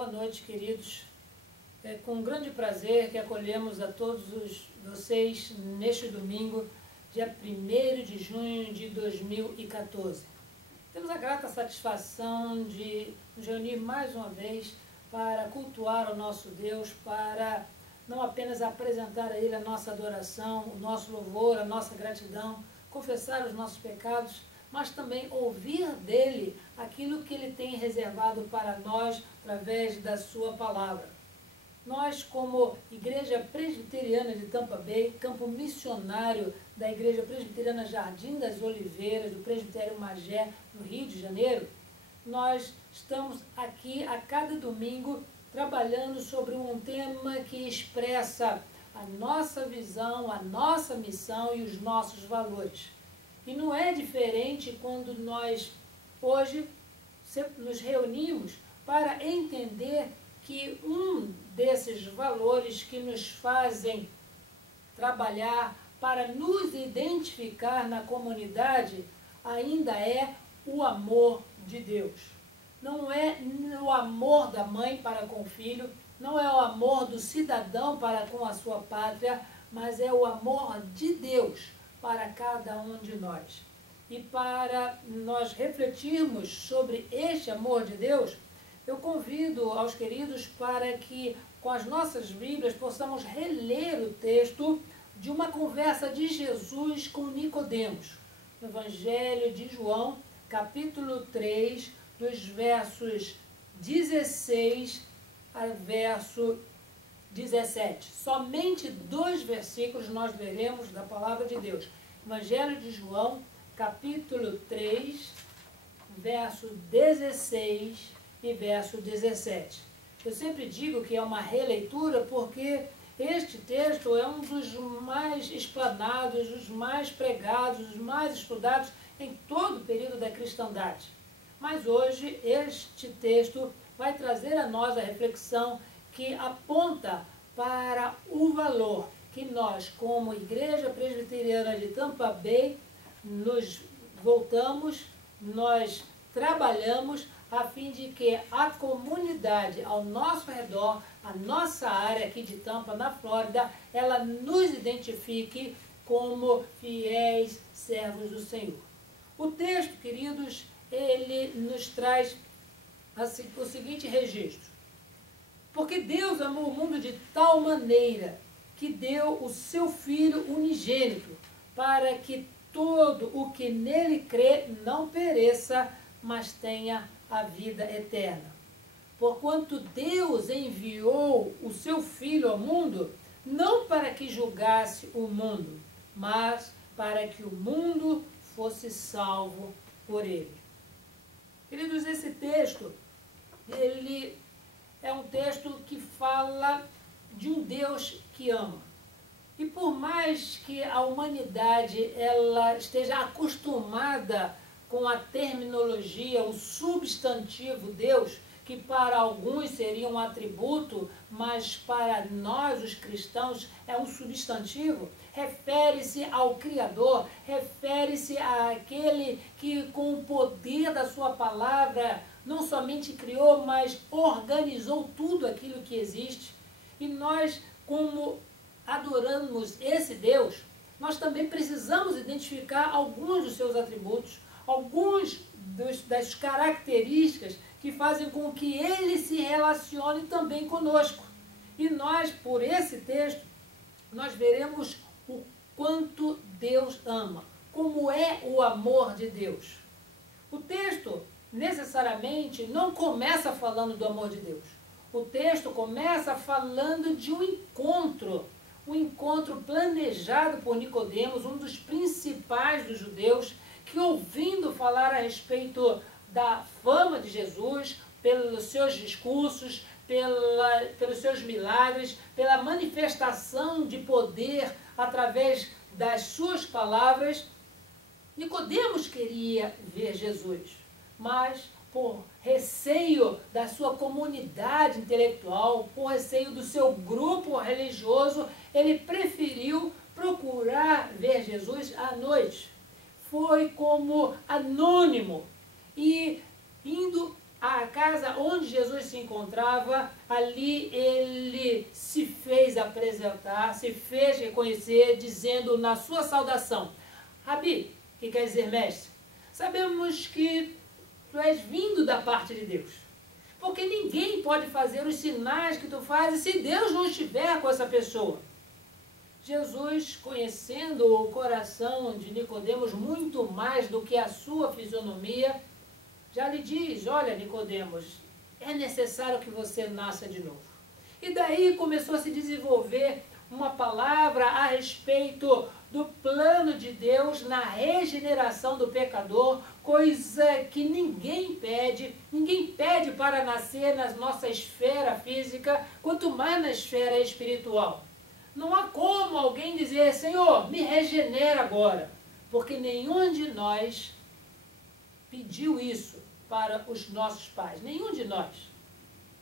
Boa noite, queridos. É com grande prazer que acolhemos a todos vocês neste domingo, dia 1º de junho de 2014. Temos a grata satisfação de nos reunir mais uma vez para cultuar o nosso Deus, para não apenas apresentar a Ele a nossa adoração, o nosso louvor, a nossa gratidão, confessar os nossos pecados, mas também ouvir dEle aquilo que Ele tem reservado para nós através da sua palavra. Nós, como Igreja Presbiteriana de Tampa Bay, campo missionário da Igreja Presbiteriana Jardim das Oliveiras, do Presbitério Magé, no Rio de Janeiro, nós estamos aqui a cada domingo trabalhando sobre um tema que expressa a nossa visão, a nossa missão e os nossos valores. E não é diferente quando nós hoje nos reunimos para entender que um desses valores que nos fazem trabalhar para nos identificar na comunidade ainda é o amor de Deus. Não é o amor da mãe para com o filho, não é o amor do cidadão para com a sua pátria, mas é o amor de Deus para cada um de nós. E para nós refletirmos sobre este amor de Deus, eu convido aos queridos para que, com as nossas Bíblias, possamos reler o texto de uma conversa de Jesus com Nicodemos, no Evangelho de João, capítulo 3, dos versos 16 ao verso 17. Somente 2 versículos nós leremos da palavra de Deus. Evangelho de João, capítulo 3, verso 16 e verso 17. Eu sempre digo que é uma releitura porque este texto é um dos mais explanados, os mais pregados, os mais estudados em todo o período da cristandade. Mas hoje este texto vai trazer a nós a reflexão que aponta para o valor que nós, como Igreja Presbiteriana de Tampa Bay, nos voltamos, nós trabalhamos a fim de que a comunidade ao nosso redor, a nossa área aqui de Tampa, na Flórida, ela nos identifique como fiéis servos do Senhor. O texto, queridos, ele nos traz o seguinte registro. Porque Deus amou o mundo de tal maneira que deu o seu Filho unigênito, para que todo o que nele crê não pereça, mas tenha a vida eterna. Porquanto Deus enviou o seu Filho ao mundo, não para que julgasse o mundo, mas para que o mundo fosse salvo por ele. Queridos, esse texto, ele é um texto que fala de um Deus que ama. E por mais que a humanidade ela esteja acostumada com a terminologia, o substantivo Deus, que para alguns seria um atributo, mas para nós, os cristãos, é um substantivo, refere-se ao Criador, refere-se àquele que, com o poder da sua palavra, não somente criou, mas organizou tudo aquilo que existe. E nós, como adoramos esse Deus, nós também precisamos identificar alguns dos seus atributos, alguns das características que fazem com que ele se relacione também conosco. E nós, por esse texto, nós veremos o quanto Deus ama, como é o amor de Deus. O texto, necessariamente, não começa falando do amor de Deus. O texto começa falando de um encontro planejado por Nicodemos, um dos principais dos judeus, que ouvindo falar a respeito da fama de Jesus, pelos seus discursos, pelos seus milagres, pela manifestação de poder através das suas palavras, Nicodemos queria ver Jesus, mas por receio da sua comunidade intelectual, por receio do seu grupo religioso, ele preferiu procurar ver Jesus à noite. Foi como anônimo e indo a casa onde Jesus se encontrava, ali ele se fez apresentar, se fez reconhecer, dizendo na sua saudação: Rabi, que quer dizer mestre, sabemos que tu és vindo da parte de Deus. Porque ninguém pode fazer os sinais que tu fazes se Deus não estiver com essa pessoa. Jesus, conhecendo o coração de Nicodemos muito mais do que a sua fisionomia, já lhe diz: olha, Nicodemos, é necessário que você nasça de novo. E daí começou a se desenvolver uma palavra a respeito do plano de Deus na regeneração do pecador, coisa que ninguém pede para nascer na nossa esfera física, quanto mais na esfera espiritual. Não há como alguém dizer: Senhor, me regenera agora, porque nenhum de nós pediu isso para os nossos pais, nenhum de nós.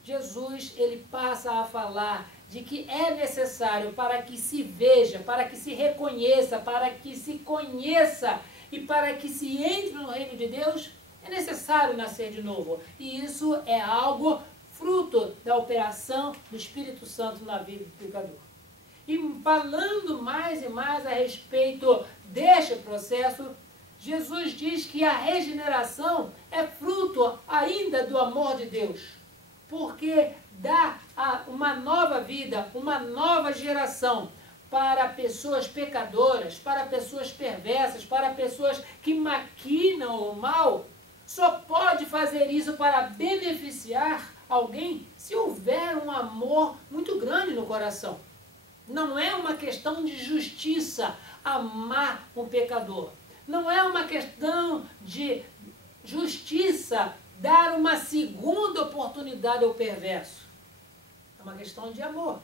Jesus, ele passa a falar de que é necessário para que se veja, para que se reconheça, para que se conheça e para que se entre no reino de Deus, é necessário nascer de novo. E isso é algo fruto da operação do Espírito Santo na vida do pecador. E falando mais e mais a respeito deste processo, Jesus diz que a regeneração é fruto ainda do amor de Deus, porque dá uma nova vida, uma nova geração para pessoas pecadoras, para pessoas perversas, para pessoas que maquinam o mal. Só pode fazer isso para beneficiar alguém se houver um amor muito grande no coração. Não é uma questão de justiça amar um pecador. Não é uma questão de justiça dar uma segunda oportunidade ao perverso. É uma questão de amor.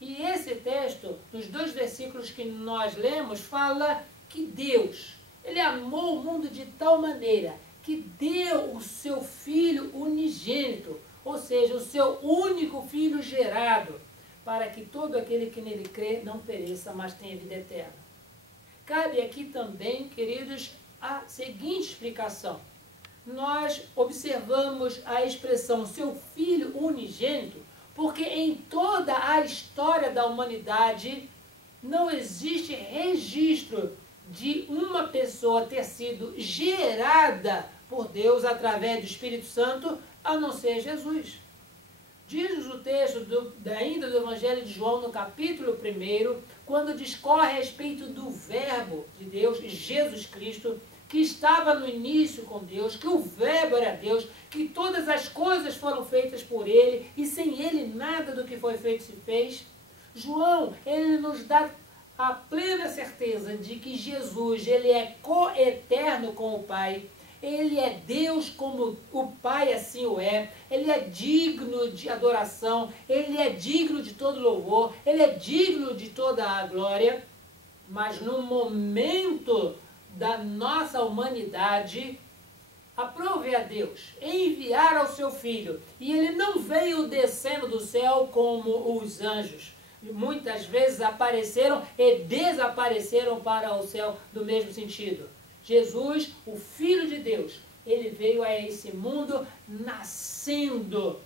E esse texto, nos 2 versículos que nós lemos, fala que Deus, ele amou o mundo de tal maneira que deu o seu Filho unigênito, ou seja, o seu único Filho gerado, para que todo aquele que nele crê não pereça, mas tenha vida eterna. Cabe aqui também, queridos, a seguinte explicação. Nós observamos a expressão seu Filho unigênito, porque em toda a história da humanidade não existe registro de uma pessoa ter sido gerada por Deus através do Espírito Santo, a não ser Jesus. Diz o texto ainda do Evangelho de João, no capítulo 1, quando discorre a respeito do Verbo de Deus, Jesus Cristo, que estava no início com Deus, que o Verbo era Deus, que todas as coisas foram feitas por Ele, e sem Ele nada do que foi feito se fez. João, ele nos dá a plena certeza de que Jesus, ele é coeterno com o Pai. Ele é Deus como o Pai assim o é. Ele é digno de adoração. Ele é digno de todo louvor. Ele é digno de toda a glória. Mas no momento da nossa humanidade, aprove a Deus enviar ao seu Filho. E ele não veio descendo do céu como os anjos. Muitas vezes apareceram e desapareceram para o céu do mesmo sentido. Jesus, o Filho de Deus, ele veio a esse mundo nascendo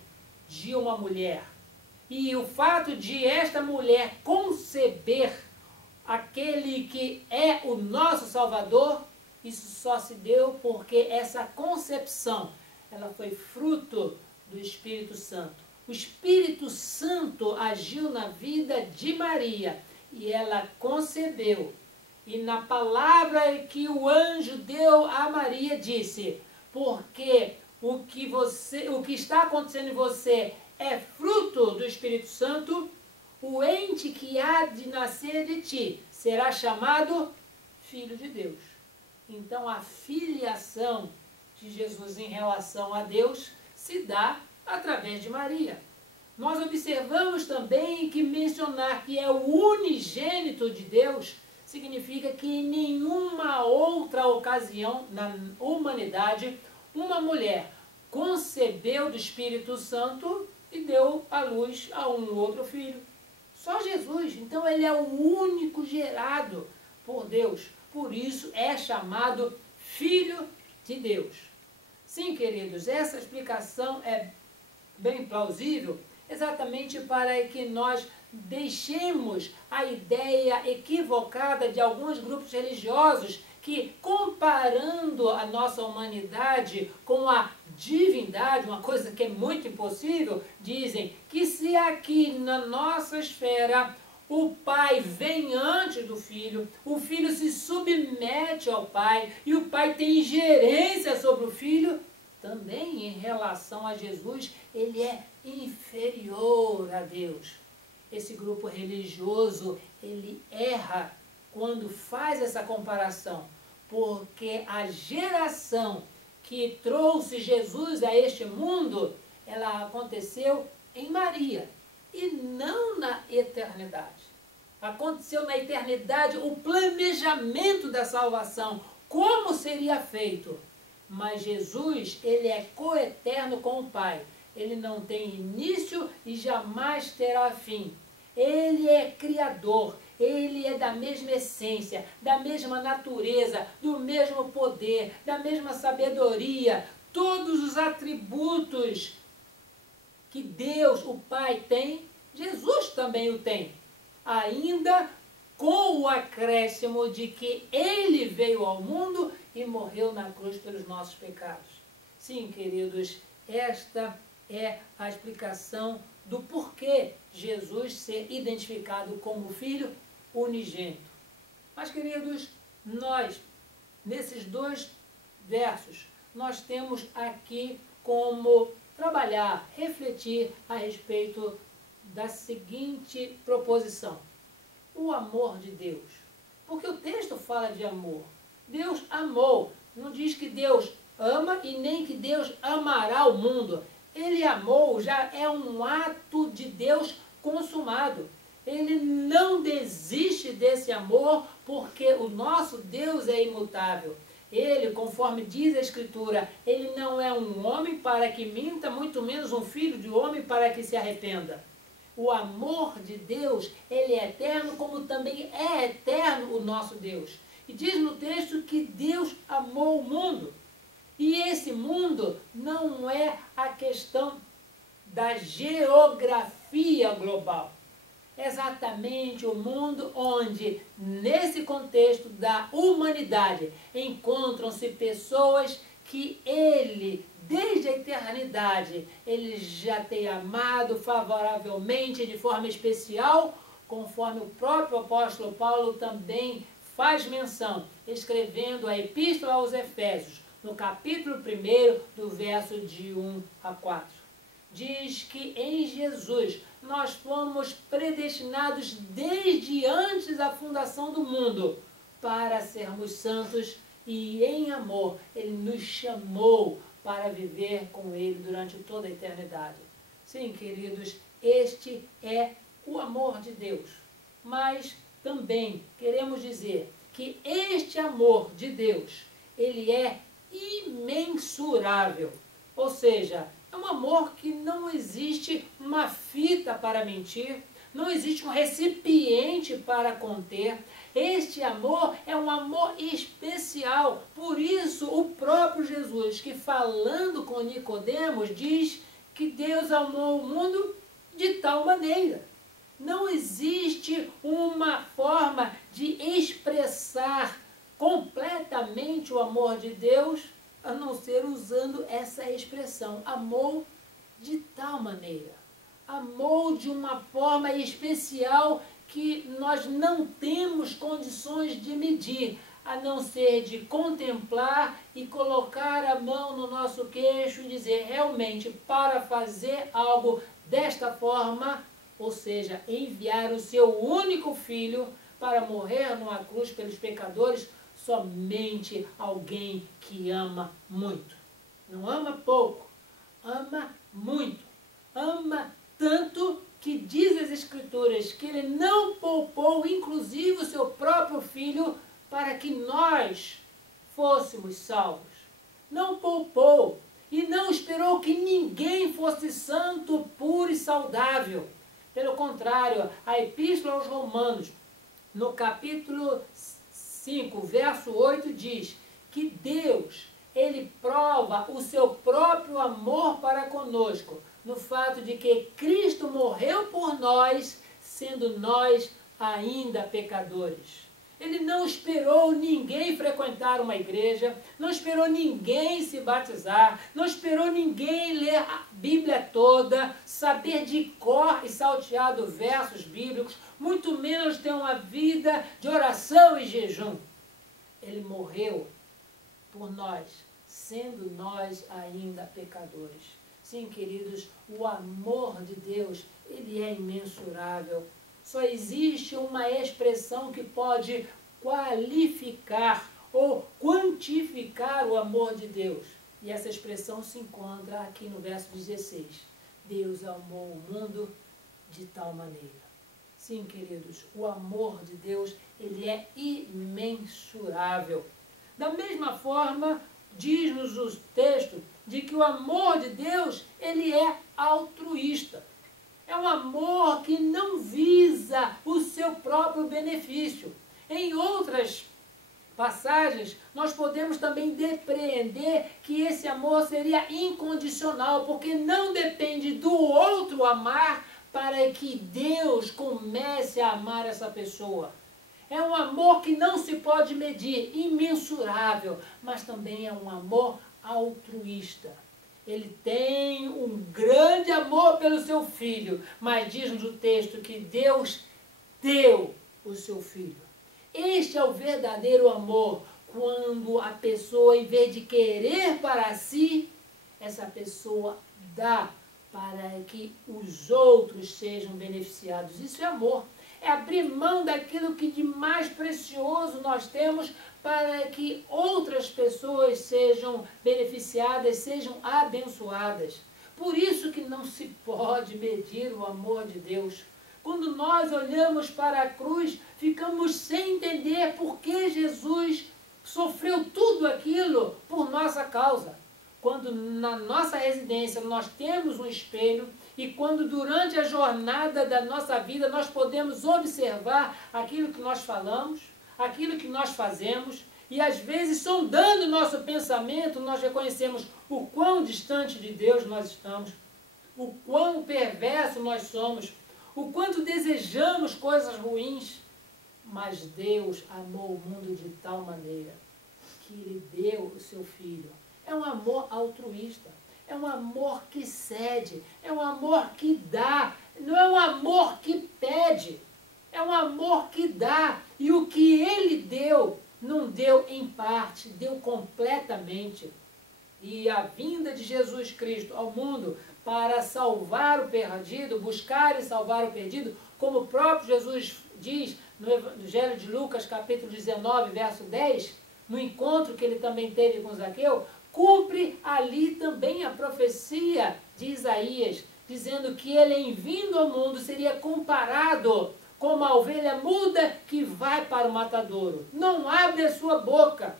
de uma mulher. E o fato de esta mulher conceber aquele que é o nosso Salvador, isso só se deu porque essa concepção, ela foi fruto do Espírito Santo. O Espírito Santo agiu na vida de Maria e ela concebeu. E na palavra que o anjo deu a Maria disse: porque o que está acontecendo em você é fruto do Espírito Santo, o ente que há de nascer de ti será chamado Filho de Deus. Então a filiação de Jesus em relação a Deus se dá através de Maria. Nós observamos também que mencionar que é o unigênito de Deus significa que em nenhuma outra ocasião na humanidade uma mulher concebeu do Espírito Santo e deu à luz a um outro filho. Só Jesus. Então ele é o único gerado por Deus. Por isso é chamado Filho de Deus. Sim, queridos, essa explicação é bem plausível, exatamente para que nós deixemos a ideia equivocada de alguns grupos religiosos que, comparando a nossa humanidade com a divindade, uma coisa que é muito impossível, dizem que se aqui na nossa esfera o pai vem antes do filho, o filho se submete ao pai e o pai tem ingerência sobre o filho, também em relação a Jesus, ele é inferior a Deus. Esse grupo religioso, ele erra quando faz essa comparação, porque a geração que trouxe Jesus a este mundo, ela aconteceu em Maria e não na eternidade. Aconteceu na eternidade o planejamento da salvação, como seria feito. Mas Jesus, ele é coeterno com o Pai. Ele não tem início e jamais terá fim. Ele é criador, ele é da mesma essência, da mesma natureza, do mesmo poder, da mesma sabedoria. Todos os atributos que Deus, o Pai, tem, Jesus também o tem. Ainda com o acréscimo de que ele veio ao mundo e morreu na cruz pelos nossos pecados. Sim, queridos, esta é a explicação do porquê Jesus ser identificado como Filho unigênito. Mas, queridos, nós, nesses dois versos, nós temos aqui como trabalhar, refletir a respeito da seguinte proposição: o amor de Deus. Porque o texto fala de amor. Deus amou, não diz que Deus ama e nem que Deus amará o mundo. Ele amou, já é um ato de Deus consumado. Ele não desiste desse amor porque o nosso Deus é imutável. Ele, conforme diz a Escritura, ele não é um homem para que minta, muito menos um filho de homem para que se arrependa. O amor de Deus, ele é eterno, como também é eterno o nosso Deus. E diz no texto que Deus amou o mundo. E esse mundo não é a questão da geografia global. É exatamente o mundo onde, nesse contexto da humanidade, encontram-se pessoas que ele, desde a eternidade, ele já tem amado favoravelmente, de forma especial, conforme o próprio apóstolo Paulo também faz menção, escrevendo a Epístola aos Efésios, no capítulo 1, do verso de 1 a 4. Diz que em Jesus nós fomos predestinados desde antes da fundação do mundo para sermos santos e em amor ele nos chamou para viver com ele durante toda a eternidade. Sim, queridos, este é o amor de Deus. Mas também queremos dizer que este amor de Deus, ele é imensurável. Ou seja, é um amor que não existe uma fita para mentir, não existe um recipiente para conter. Este amor é um amor especial. Por isso, o próprio Jesus, que falando com Nicodemos, diz que Deus amou o mundo de tal maneira. Não existe uma forma de expressar completamente o amor de Deus, a não ser usando essa expressão. Amou de tal maneira. Amou de uma forma especial que nós não temos condições de medir, a não ser de contemplar e colocar a mão no nosso queixo e dizer, realmente, para fazer algo desta forma, ou seja, enviar o seu único filho para morrer numa cruz pelos pecadores, somente alguém que ama muito. Não ama pouco, ama muito. Ama tanto que diz as Escrituras que ele não poupou, inclusive, o seu próprio filho, para que nós fôssemos salvos. Não poupou e não esperou que ninguém fosse santo, puro e saudável. Pelo contrário, a Epístola aos Romanos, no capítulo 5, verso 8, diz que Deus, ele prova o seu próprio amor para conosco, no fato de que Cristo morreu por nós, sendo nós ainda pecadores. Ele não esperou ninguém frequentar uma igreja, não esperou ninguém se batizar, não esperou ninguém ler a Bíblia toda, saber de cor e salteado versos bíblicos, muito menos ter uma vida de oração e jejum. Ele morreu por nós, sendo nós ainda pecadores. Sim, queridos, o amor de Deus, ele é imensurável. Só existe uma expressão que pode qualificar ou quantificar o amor de Deus. E essa expressão se encontra aqui no verso 16. Deus amou o mundo de tal maneira. Sim, queridos, o amor de Deus, ele é imensurável. Da mesma forma, diz-nos o texto de que o amor de Deus, ele é altruísta. É um amor que não visa o seu próprio benefício. Em outras passagens, nós podemos também depreender que esse amor seria incondicional, porque não depende do outro amar para que Deus comece a amar essa pessoa. É um amor que não se pode medir, imensurável, mas também é um amor altruísta. Ele tem um grande amor pelo seu filho, mas diz-nos o texto que Deus deu o seu filho. Este é o verdadeiro amor, quando a pessoa, em vez de querer para si, essa pessoa dá para que os outros sejam beneficiados. Isso é amor. É abrir mão daquilo que de mais precioso nós temos para que outras pessoas sejam beneficiadas, sejam abençoadas. Por isso que não se pode medir o amor de Deus. Quando nós olhamos para a cruz, ficamos sem entender por que Jesus sofreu tudo aquilo por nossa causa. Quando na nossa residência nós temos um espelho e quando durante a jornada da nossa vida nós podemos observar aquilo que nós falamos, aquilo que nós fazemos, e às vezes sondando o nosso pensamento, nós reconhecemos o quão distante de Deus nós estamos, o quão perverso nós somos, o quanto desejamos coisas ruins. Mas Deus amou o mundo de tal maneira que Ele deu o seu Filho. É um amor altruísta, é um amor que cede, é um amor que dá, não é um amor que pede, é um amor que dá. E o que Ele deu, não deu em parte, deu completamente. E a vinda de Jesus Cristo ao mundo para salvar o perdido, buscar e salvar o perdido, como o próprio Jesus diz no Evangelho de Lucas, capítulo 19, verso 10, no encontro que ele também teve com Zaqueu, cumpre ali também a profecia de Isaías, dizendo que ele, em vindo ao mundo, seria comparado como a ovelha muda que vai para o matadouro. Não abre a sua boca,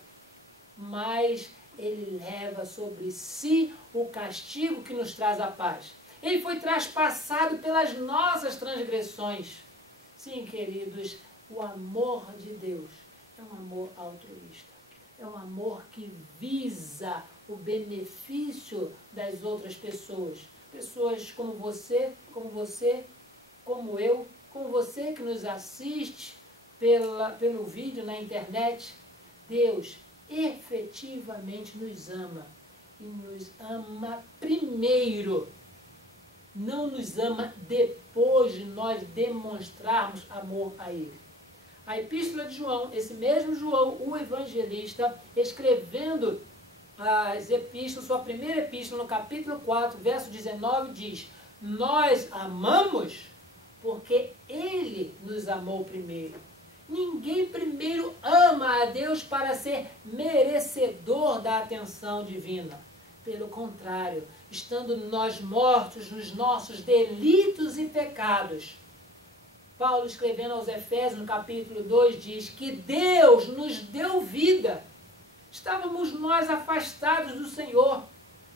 mas ele leva sobre si o castigo que nos traz a paz. Ele foi traspassado pelas nossas transgressões. Sim, queridos, o amor de Deus é um amor altruísta. É um amor que visa o benefício das outras pessoas. Pessoas como você, como eu, como você que nos assiste pelo vídeo na internet. Deus efetivamente nos ama. E nos ama primeiro. Não nos ama depois de nós demonstrarmos amor a Ele. A Epístola de João, esse mesmo João, o evangelista, escrevendo as epístolas, sua primeira epístola, no capítulo 4, verso 19, diz: nós amamos porque Ele nos amou primeiro. Ninguém primeiro ama a Deus para ser merecedor da atenção divina. Pelo contrário, estando nós mortos nos nossos delitos e pecados, Paulo, escrevendo aos Efésios, no capítulo 2, diz que Deus nos deu vida. Estávamos nós afastados do Senhor,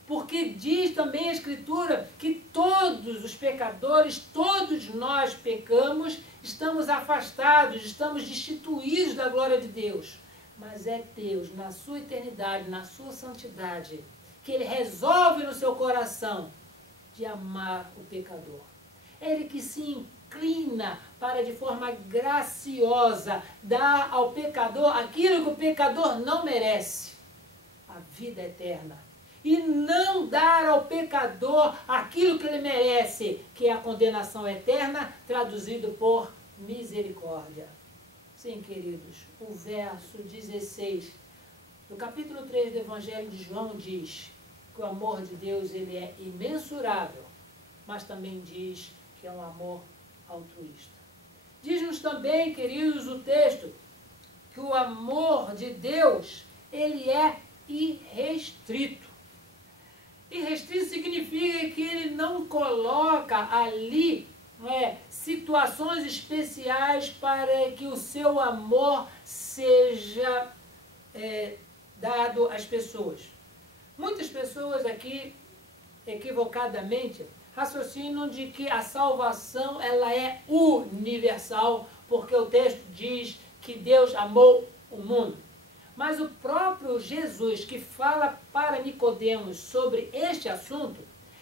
porque diz também a Escritura que todos os pecadores, todos nós pecamos, estamos afastados, estamos destituídos da glória de Deus. mas é Deus, na sua eternidade, na sua santidade, que Ele resolve no seu coração de amar o pecador. É Ele que se inclina para, de forma graciosa, dar ao pecador aquilo que o pecador não merece, a vida eterna. E não dar ao pecador aquilo que ele merece, que é a condenação eterna, traduzido por misericórdia. Sim, queridos, o verso 16 do capítulo 3 do Evangelho de João diz que o amor de Deus ele é imensurável, mas também diz que é um amor altruísta. Diz-nos também, queridos, o texto, que o amor de Deus ele é irrestrito. Irrestrito significa que ele não coloca ali situações especiais para que o seu amor seja dado às pessoas. Muitas pessoas aqui, equivocadamente, raciocinam de que a salvação ela é universal, porque o texto diz que Deus amou o mundo. Mas o próprio Jesus, que fala para Nicodemos sobre este assunto,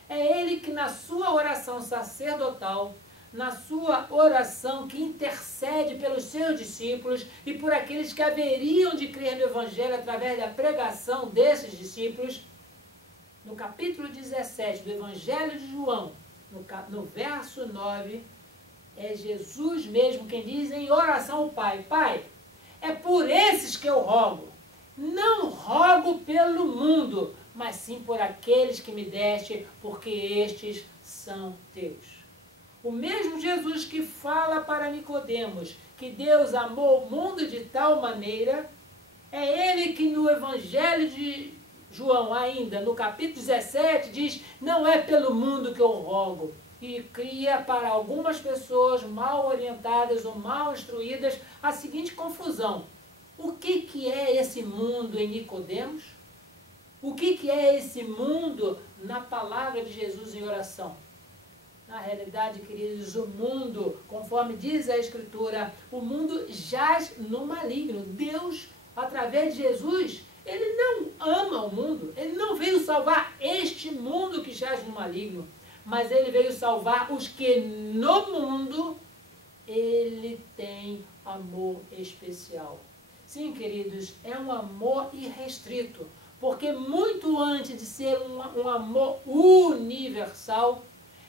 é ele que na sua oração sacerdotal, na sua oração que intercede pelos seus discípulos e por aqueles que haveriam de crer no Evangelho através da pregação desses discípulos, no capítulo 17 do Evangelho de João, no verso 9, é Jesus mesmo quem diz em oração ao Pai: Pai, é por esses que eu rogo. Não rogo pelo mundo, mas sim por aqueles que me deste, porque estes são teus. O mesmo Jesus que fala para Nicodemos que Deus amou o mundo de tal maneira, é ele que no Evangelho de João, ainda no capítulo 17, diz: não é pelo mundo que eu rogo. E cria para algumas pessoas mal orientadas ou mal instruídas a seguinte confusão: o que é esse mundo em Nicodemos? O que é esse mundo na palavra de Jesus em oração? Na realidade, queridos, o mundo, conforme diz a Escritura, o mundo jaz no maligno. Deus, através de Jesus, ele não ama o mundo, ele não veio salvar este mundo que jaz no maligno, mas ele veio salvar os que no mundo ele tem amor especial. Sim, queridos, é um amor irrestrito, porque muito antes de ser um amor universal,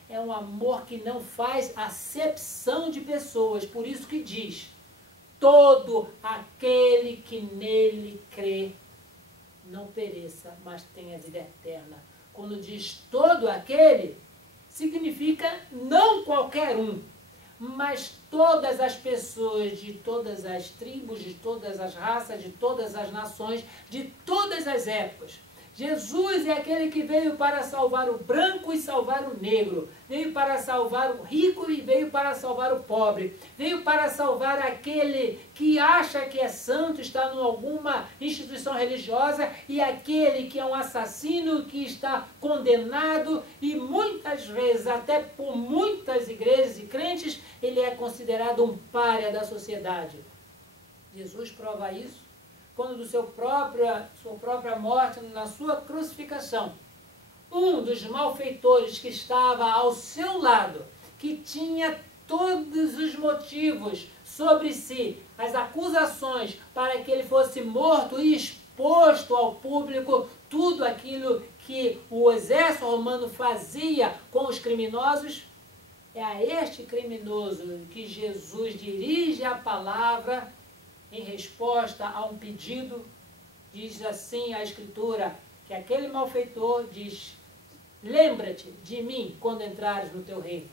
é um amor que não faz acepção de pessoas. Por isso que diz: todo aquele que nele crê não pereça, mas tenha vida eterna. Quando diz todo aquele, significa não qualquer um, mas todas as pessoas de todas as tribos, de todas as raças, de todas as nações, de todas as épocas. Jesus é aquele que veio para salvar o branco e salvar o negro, veio para salvar o rico e veio para salvar o pobre, veio para salvar aquele que acha que é santo, está em alguma instituição religiosa, e aquele que é um assassino, que está condenado, e muitas vezes, até por muitas igrejas e crentes, ele é considerado um pária da sociedade. Jesus prova isso quando do sua própria morte, na sua crucificação, um dos malfeitores que estava ao seu lado, que tinha todos os motivos sobre si, as acusações para que ele fosse morto e exposto ao público, tudo aquilo que o exército romano fazia com os criminosos, é a este criminoso que Jesus dirige a palavra em resposta a um pedido. Diz assim a Escritura, que aquele malfeitor diz: lembra-te de mim quando entrares no teu reino.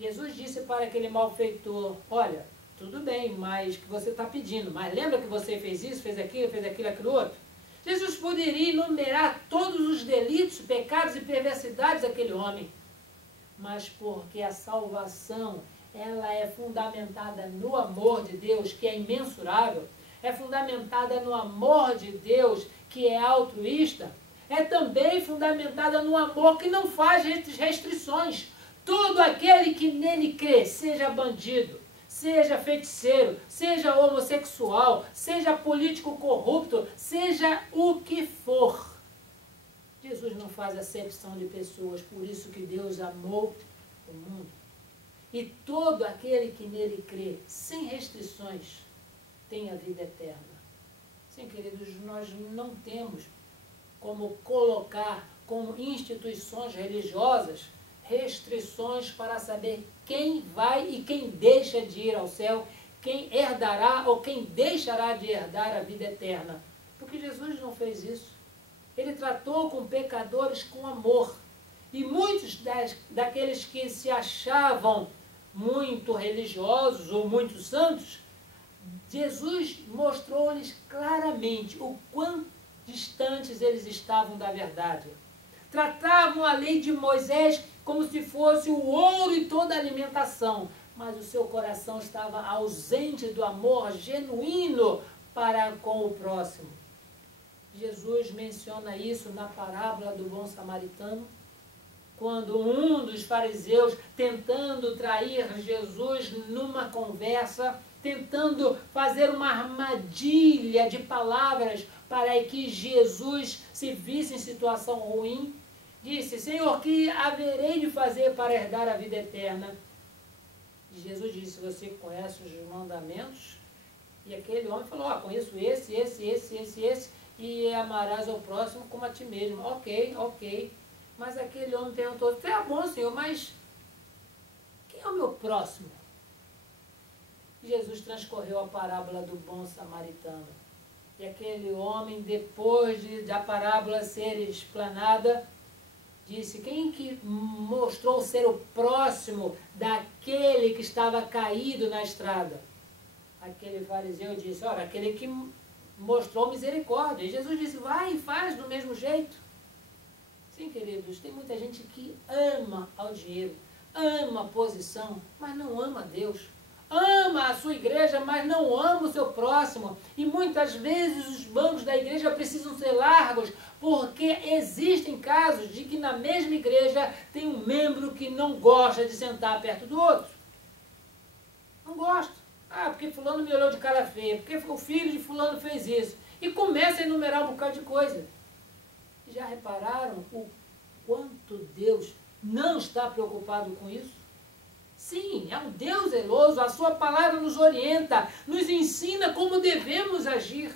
Jesus disse para aquele malfeitor: olha, tudo bem, mas que você está pedindo, mas lembra que você fez isso, fez aquilo, aquilo outro? Jesus poderia enumerar todos os delitos, pecados e perversidades daquele homem, mas porque a salvação ela é fundamentada no amor de Deus, que é imensurável, é fundamentada no amor de Deus, que é altruísta, é também fundamentada no amor que não faz restrições. Todo aquele que nele crê, seja bandido, seja feiticeiro, seja homossexual, seja político corrupto, seja o que for. Jesus não faz acepção de pessoas, por isso que Deus amou o mundo. E todo aquele que nele crê, sem restrições, tem a vida eterna. Sim, queridos, nós não temos como colocar como instituições religiosas restrições para saber quem vai e quem deixa de ir ao céu, quem herdará ou quem deixará de herdar a vida eterna. Porque Jesus não fez isso. Ele tratou com pecadores com amor. E muitos daqueles que se achavam muito religiosos ou muito santos, Jesus mostrou-lhes claramente o quão distantes eles estavam da verdade. Tratavam a lei de Moisés como se fosse o ouro e toda a alimentação, mas o seu coração estava ausente do amor genuíno para com o próximo. Jesus menciona isso na parábola do bom samaritano, quando um dos fariseus, tentando trair Jesus numa conversa, tentando fazer uma armadilha de palavras para que Jesus se visse em situação ruim, disse: Senhor, que haverei de fazer para herdar a vida eterna? E Jesus disse: você conhece os mandamentos? E aquele homem falou: conheço esse, e amarás ao próximo como a ti mesmo. Ok. Mas aquele homem perguntou: tá bom, Senhor, mas quem é o meu próximo? E Jesus transcorreu a parábola do bom samaritano. E aquele homem, depois da parábola ser explanada, disse: quem que mostrou ser o próximo daquele que estava caído na estrada? Aquele fariseu disse: olha, aquele que mostrou misericórdia. E Jesus disse: vai e faz do mesmo jeito. Sim, queridos, tem muita gente que ama ao dinheiro, ama a posição, mas não ama Deus. Ama a sua igreja, mas não ama o seu próximo. E muitas vezes os bancos da igreja precisam ser largos, porque existem casos de que na mesma igreja tem um membro que não gosta de sentar perto do outro. Não gosta. Porque fulano me olhou de cara feia, porque o filho de fulano fez isso. E começa a enumerar um bocado de coisa. Já repararam o quanto Deus não está preocupado com isso? Sim, é um Deus zeloso, a sua palavra nos orienta, nos ensina como devemos agir.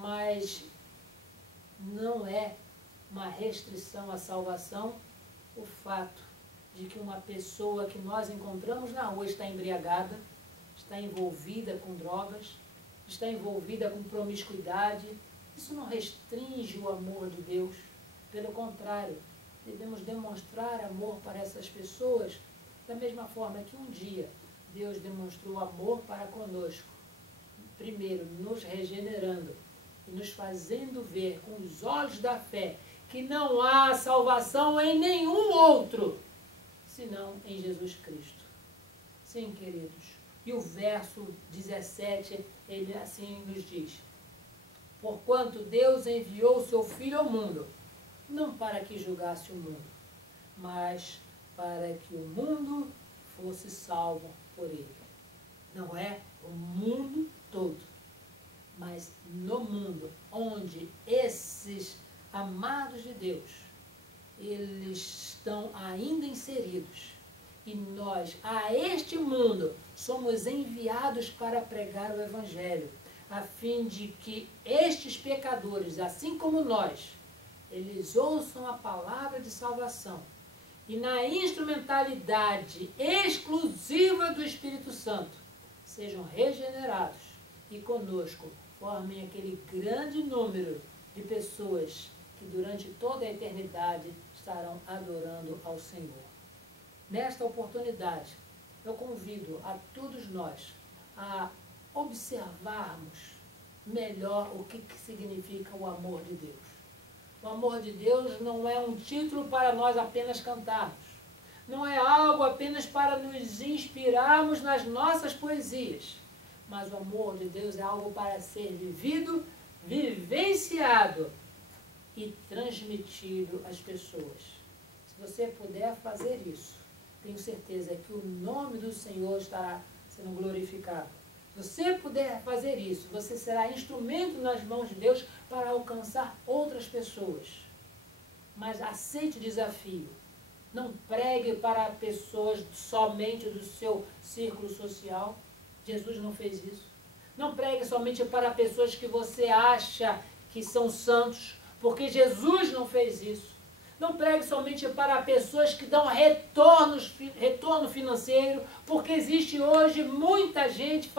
Mas não é uma restrição à salvação o fato de que uma pessoa que nós encontramos na rua está embriagada, está envolvida com drogas, está envolvida com promiscuidade. Isso não restringe o amor de Deus. Pelo contrário, devemos demonstrar amor para essas pessoas da mesma forma que um dia Deus demonstrou amor para conosco. Primeiro, nos regenerando e nos fazendo ver com os olhos da fé que não há salvação em nenhum outro, senão em Jesus Cristo. Sim, queridos. E o verso 17, ele assim nos diz: porquanto Deus enviou o seu Filho ao mundo, não para que julgasse o mundo, mas para que o mundo fosse salvo por ele. Não é o mundo todo, mas no mundo onde esses amados de Deus, eles estão ainda inseridos. E nós, a este mundo, somos enviados para pregar o Evangelho, a fim de que estes pecadores, assim como nós, eles ouçam a palavra de salvação e na instrumentalidade exclusiva do Espírito Santo, sejam regenerados e conosco formem aquele grande número de pessoas que durante toda a eternidade estarão adorando ao Senhor. Nesta oportunidade, eu convido a todos nós a observarmos melhor o que significa o amor de Deus. O amor de Deus não é um título para nós apenas cantarmos. Não é algo apenas para nos inspirarmos nas nossas poesias. Mas o amor de Deus é algo para ser vivido, vivenciado e transmitido às pessoas. Se você puder fazer isso, tenho certeza que o nome do Senhor estará sendo glorificado. Se você puder fazer isso, você será instrumento nas mãos de Deus para alcançar outras pessoas. Mas aceite o desafio. Não pregue para pessoas somente do seu círculo social. Jesus não fez isso. Não pregue somente para pessoas que você acha que são santos, porque Jesus não fez isso. Não pregue somente para pessoas que dão retorno financeiro, porque existe hoje muita gente